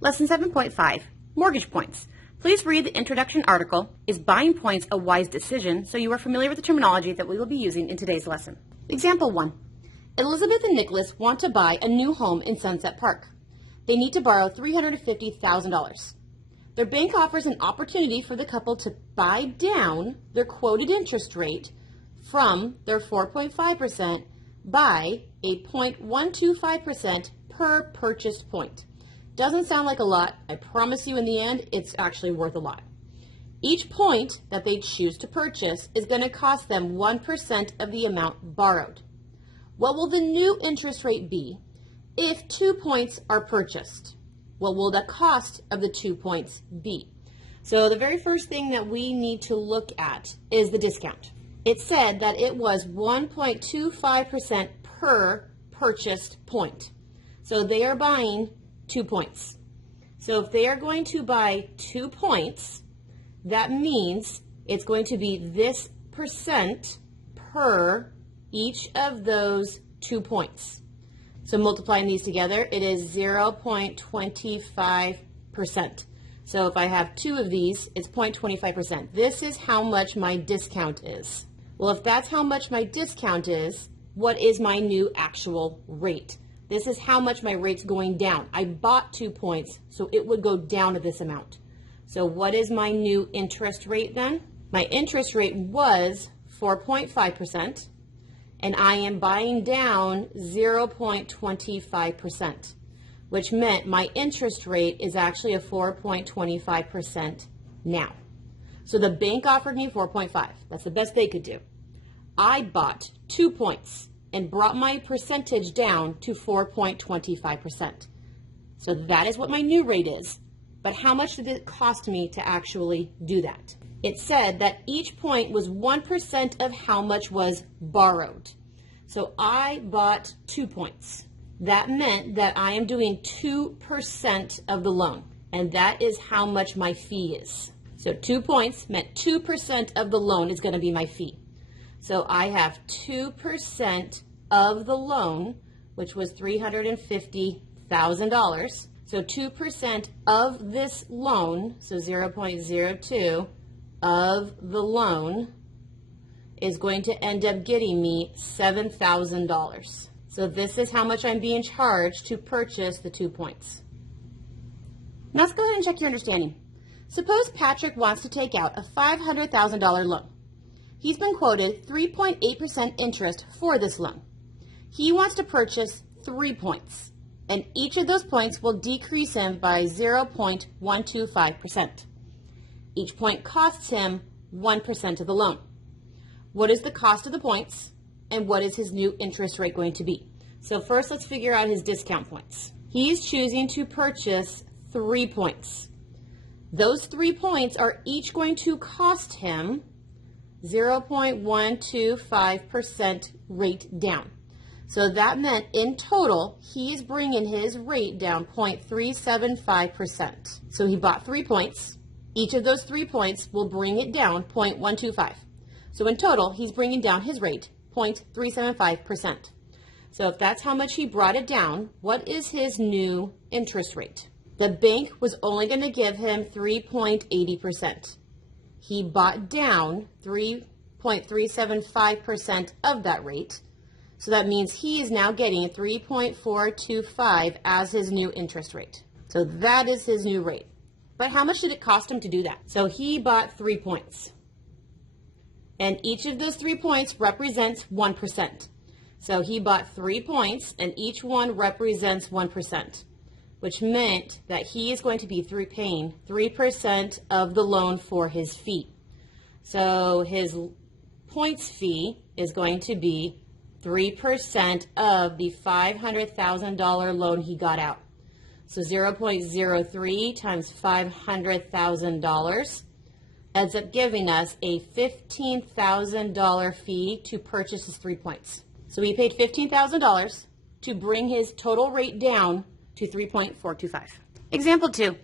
Lesson 7.5, Mortgage Points. Please read the introduction article, Is Buying Points a Wise Decision? So you are familiar with the terminology that we will be using in today's lesson. Example 1. Elizabeth and Nicholas want to buy a new home in Sunset Park. They need to borrow $350,000. Their bank offers an opportunity for the couple to buy down their quoted interest rate from their 4.5% by a 0.125% per purchased point. Doesn't sound like a lot. I promise you in the end, it's actually worth a lot. Each point that they choose to purchase is going to cost them 1% of the amount borrowed. What will the new interest rate be if 2 points are purchased? What will the cost of the 2 points be? So the very first thing that we need to look at is the discount. It said that it was 1.25% per purchased point. So they are buying 2 points. So if they are going to buy 2 points, that means it's going to be this percent per each of those 2 points. So multiplying these together, it is 0.25%. So if I have 2 of these, it's 0.25%. This is how much my discount is. Well, if that's how much my discount is, what is my new actual rate? This is how much my rate's going down. I bought 2 points, so it would go down to this amount. So what is my new interest rate then? My interest rate was 4.5%, and I am buying down 0.25%, which meant my interest rate is actually a 4.25% now. So the bank offered me 4.5. That's the best they could do. I bought 2 points and brought my percentage down to 4.25%. So that is what my new rate is. But how much did it cost me to actually do that? It said that each point was 1% of how much was borrowed. So I bought 2 points. That meant that I am doing 2% of the loan, and that is how much my fee is. So 2 points meant 2% of the loan is going to be my fee. So I have 2% of the loan, which was $350,000. So 2% of this loan, so 0.02 of the loan, is going to end up getting me $7,000. So this is how much I'm being charged to purchase the 2 points. Now let's go ahead and check your understanding. Suppose Patrick wants to take out a $500,000 loan. He's been quoted 3.8% interest for this loan. He wants to purchase 3 points, and each of those points will decrease him by 0.125%. Each point costs him 1% of the loan. What is the cost of the points, and what is his new interest rate going to be? So first, let's figure out his discount points. He's choosing to purchase 3 points. Those 3 points are each going to cost him 0.125% rate down. So that meant in total, he is bringing his rate down 0.375%. So he bought 3 points. Each of those 3 points will bring it down 0.125. So in total, he's bringing down his rate 0.375%. So if that's how much he brought it down, what is his new interest rate? The bank was only going to give him 3.80%. He bought down 3.375% of that rate. So that means he is now getting 3.425 as his new interest rate. So that is his new rate. But how much did it cost him to do that? So he bought 3 points. And each of those 3 points represents 1%. So he bought 3 points, and each one represents 1%, which meant that he is going to be paying 3% of the loan for his fee. So his points fee is going to be 3% of the $500,000 loan he got out. So 0.03 times $500,000 ends up giving us a $15,000 fee to purchase his 3 points. So he paid $15,000 to bring his total rate down to 3.425. Example 2.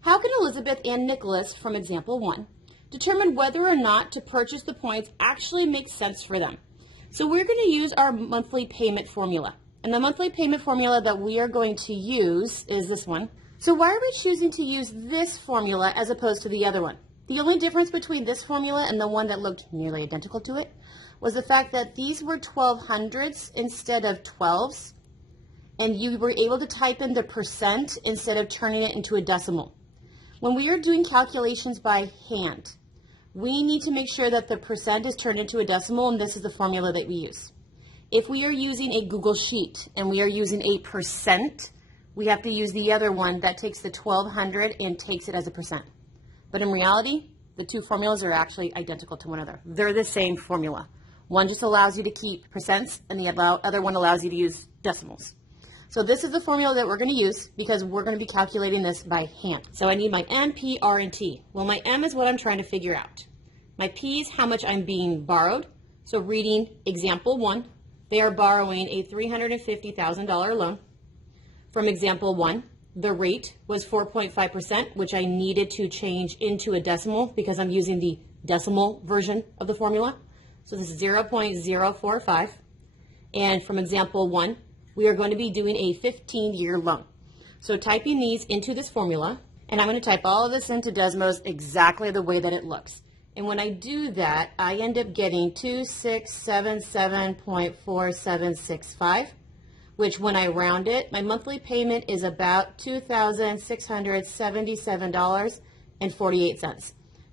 How can Elizabeth and Nicholas, from example 1, determine whether or not to purchase the points actually makes sense for them? So we're going to use our monthly payment formula. And the monthly payment formula that we are going to use is this one. So why are we choosing to use this formula as opposed to the other one? The only difference between this formula and the one that looked nearly identical to it was the fact that these were 1200s instead of 12s, and you were able to type in the percent instead of turning it into a decimal. When we are doing calculations by hand, we need to make sure that the percent is turned into a decimal, and this is the formula that we use. If we are using a Google Sheet and we are using a percent, we have to use the other one that takes the 1200 and takes it as a percent. But in reality, the two formulas are actually identical to one another. They're the same formula. One just allows you to keep percents, and the other one allows you to use decimals. So this is the formula that we're going to use because we're going to be calculating this by hand. So I need my M, P, R, and T. Well, my M is what I'm trying to figure out. My P is how much I'm being borrowed. So reading example 1, they are borrowing a $350,000 loan. From example 1, the rate was 4.5%, which I needed to change into a decimal because I'm using the decimal version of the formula. So this is 0.045. And from example 1, we are going to be doing a 15-year loan. So typing these into this formula, and I'm going to type all of this into Desmos exactly the way that it looks. And when I do that, I end up getting 2677.4765, which when I round it, my monthly payment is about $2,677.48.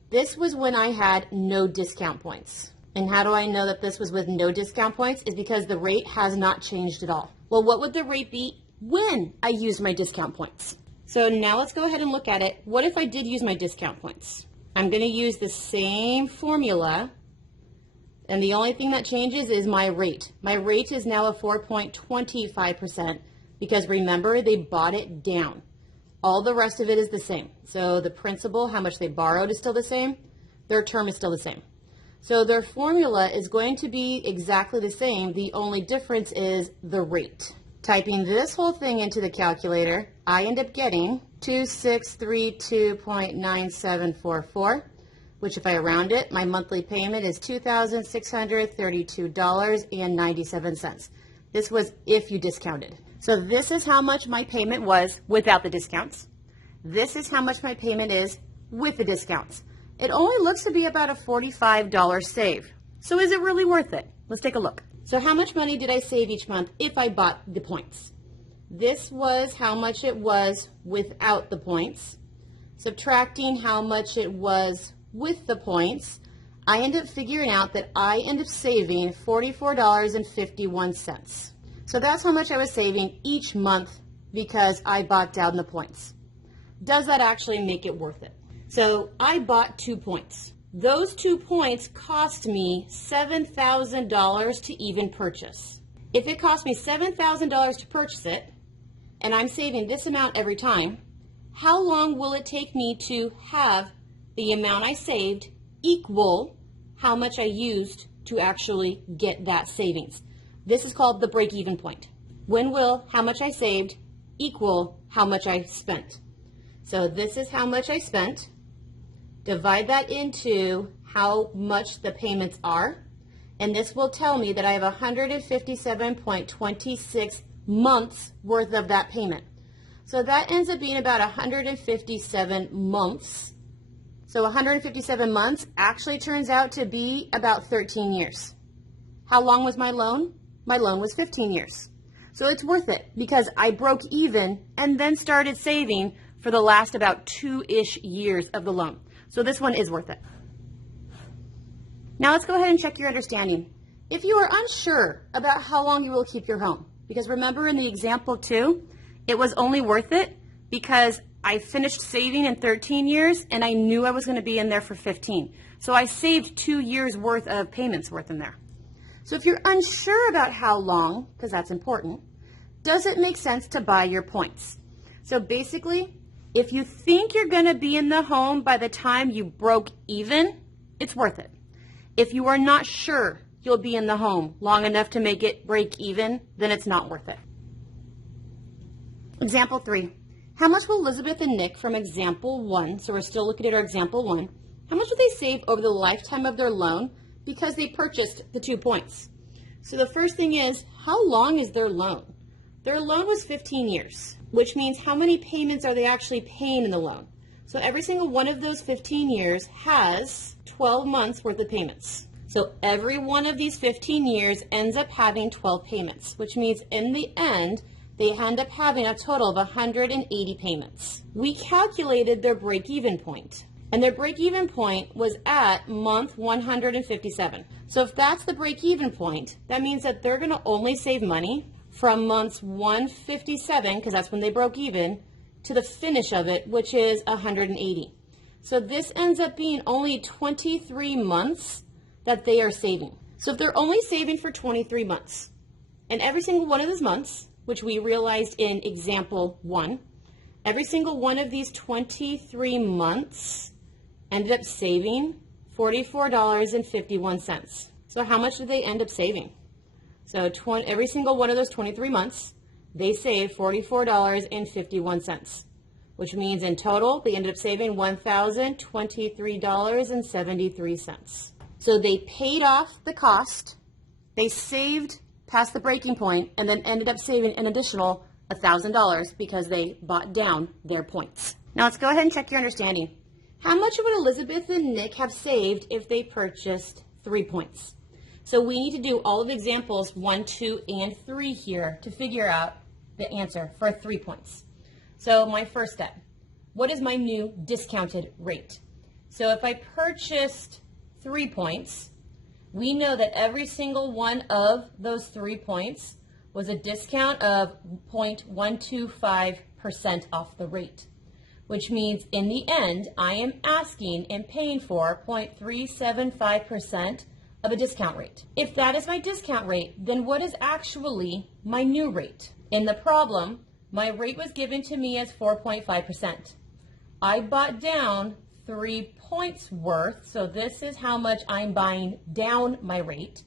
This was when I had no discount points. And how do I know that this was with no discount points? Is because the rate has not changed at all. Well, what would the rate be when I used my discount points? So now let's go ahead and look at it. What if I did use my discount points? I'm going to use the same formula, and the only thing that changes is my rate. My rate is now a 4.25% because remember, they bought it down. All the rest of it is the same. So the principal, how much they borrowed, is still the same. Their term is still the same. So their formula is going to be exactly the same. The only difference is the rate. Typing this whole thing into the calculator, I end up getting 2632.9744, which if I round it, my monthly payment is $2,632.97. This was if you discounted. So this is how much my payment was without the discounts. This is how much my payment is with the discounts. It only looks to be about a $45 save. So is it really worth it? Let's take a look. So how much money did I save each month if I bought the points? This was how much it was without the points. Subtracting how much it was with the points, I end up figuring out that I end up saving $44.51. So that's how much I was saving each month because I bought down the points. Does that actually make it worth it? So I bought 2 points. Those 2 points cost me $7,000 to even purchase. If it cost me $7,000 to purchase it, and I'm saving this amount every time, how long will it take me to have the amount I saved equal how much I used to actually get that savings? This is called the break-even point. When will how much I saved equal how much I spent? So this is how much I spent. Divide that into how much the payments are, and this will tell me that I have 157.26 months worth of that payment. So that ends up being about 157 months. So 157 months actually turns out to be about 13 years. How long was my loan? My loan was 15 years. So it's worth it because I broke even and then started saving for the last about 2-ish years of the loan. So this one is worth it. Now let's go ahead and check your understanding. If you are unsure about how long you will keep your home, because remember in the example 2, it was only worth it because I finished saving in 13 years and I knew I was going to be in there for 15. So I saved 2 years worth of payments worth in there. So if you're unsure about how long, because that's important, does it make sense to buy your points? So basically, if you think you're going to be in the home by the time you broke even, it's worth it. If you are not sure you'll be in the home long enough to make it break even, then it's not worth it. Example 3. How much will Elizabeth and Nick from example 1, so we're still looking at our example 1, how much will they save over the lifetime of their loan because they purchased the 2 points? So the first thing is, how long is their loan? Their loan was 15 years, which means how many payments are they actually paying in the loan? So every single one of those 15 years has 12 months worth of payments. So every one of these 15 years ends up having 12 payments, which means in the end, they end up having a total of 180 payments. We calculated their break-even point, and their break-even point was at month 157. So if that's the break-even point, that means that they're going to only save money from months 157, because that's when they broke even, to the finish of it, which is 180. So this ends up being only 23 months that they are saving. So if they're only saving for 23 months, and every single one of those months, which we realized in example 1, every single one of these 23 months ended up saving $44.51. So how much did they end up saving? So every single one of those 23 months, they saved $44.51, which means in total, they ended up saving $1,023.73. So they paid off the cost, they saved past the breaking point, and then ended up saving an additional $1,000 because they bought down their points. Now let's go ahead and check your understanding. How much would Elizabeth and Nick have saved if they purchased 3 points? So we need to do all of examples 1, 2, and 3 here to figure out the answer for 3 points. So my first step, what is my new discounted rate? So if I purchased 3 points, we know that every single one of those 3 points was a discount of 0.125% off the rate, which means in the end, I am asking and paying for 0.375% of a discount rate. If that is my discount rate, then what is actually my new rate? In the problem, my rate was given to me as 4.5%. I bought down 3 points worth, so this is how much I'm buying down my rate.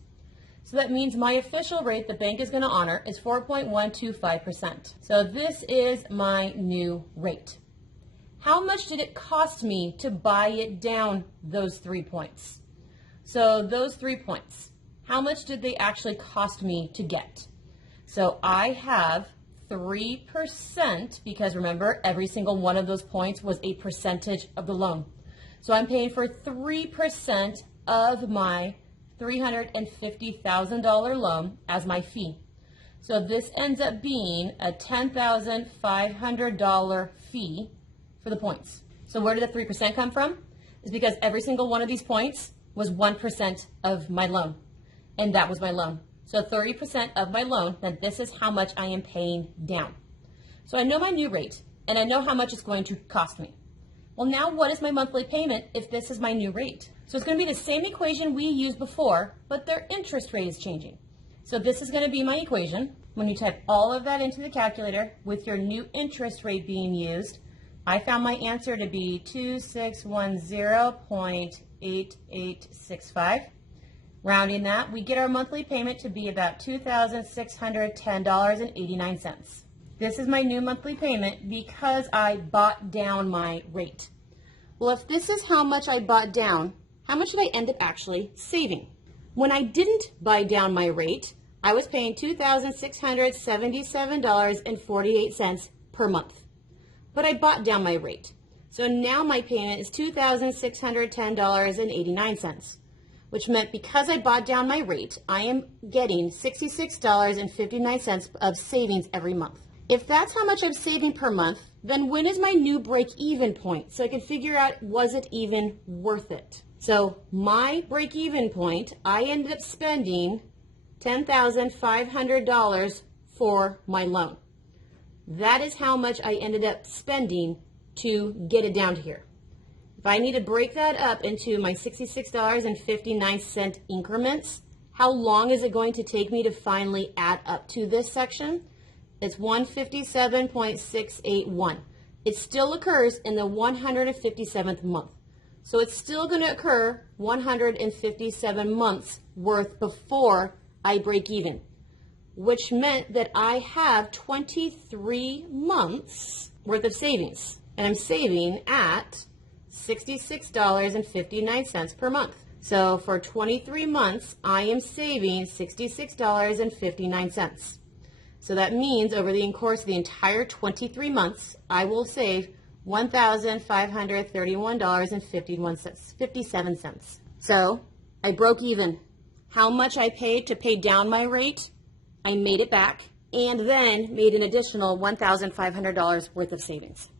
So that means my official rate the bank is going to honor is 4.125%. So this is my new rate. How much did it cost me to buy it down those 3 points? So those 3 points, how much did they actually cost me to get? So I have 3%, because remember, every single one of those points was a percentage of the loan. So I'm paying for 3% of my $350,000 loan as my fee. So this ends up being a $10,500 fee for the points. So where did the 3% come from? It's because every single one of these points was 1% of my loan, and that was my loan. So 30% of my loan, then this is how much I am paying down. So I know my new rate, and I know how much it's going to cost me. Well, now what is my monthly payment if this is my new rate? So it's going to be the same equation we used before, but their interest rate is changing. So this is going to be my equation. When you type all of that into the calculator with your new interest rate being used, I found my answer to be 2610.8865. Rounding that, we get our monthly payment to be about $2,610.89. This is my new monthly payment because I bought down my rate. Well, if this is how much I bought down, how much did I end up actually saving? When I didn't buy down my rate, I was paying $2,677.48 per month. But I bought down my rate. So now my payment is $2,610.89. Which meant because I bought down my rate, I am getting $66.59 of savings every month. If that's how much I'm saving per month, then when is my new break-even point? So I can figure out, was it even worth it? So my break-even point, I ended up spending $10,500 for my loan. That is how much I ended up spending to get it down to here. If I need to break that up into my $66.59 increments, how long is it going to take me to finally add up to this section? It's 157.681. It still occurs in the 157th month. So it's still going to occur 157 months worth before I break even, which meant that I have 23 months worth of savings. And I'm saving at $66.59 per month. So for 23 months, I am saving $66.59. So that means over the course of the entire 23 months, I will save $1,531.57. So I broke even. How much I paid to pay down my rate, I made it back, and then made an additional $1,500 worth of savings.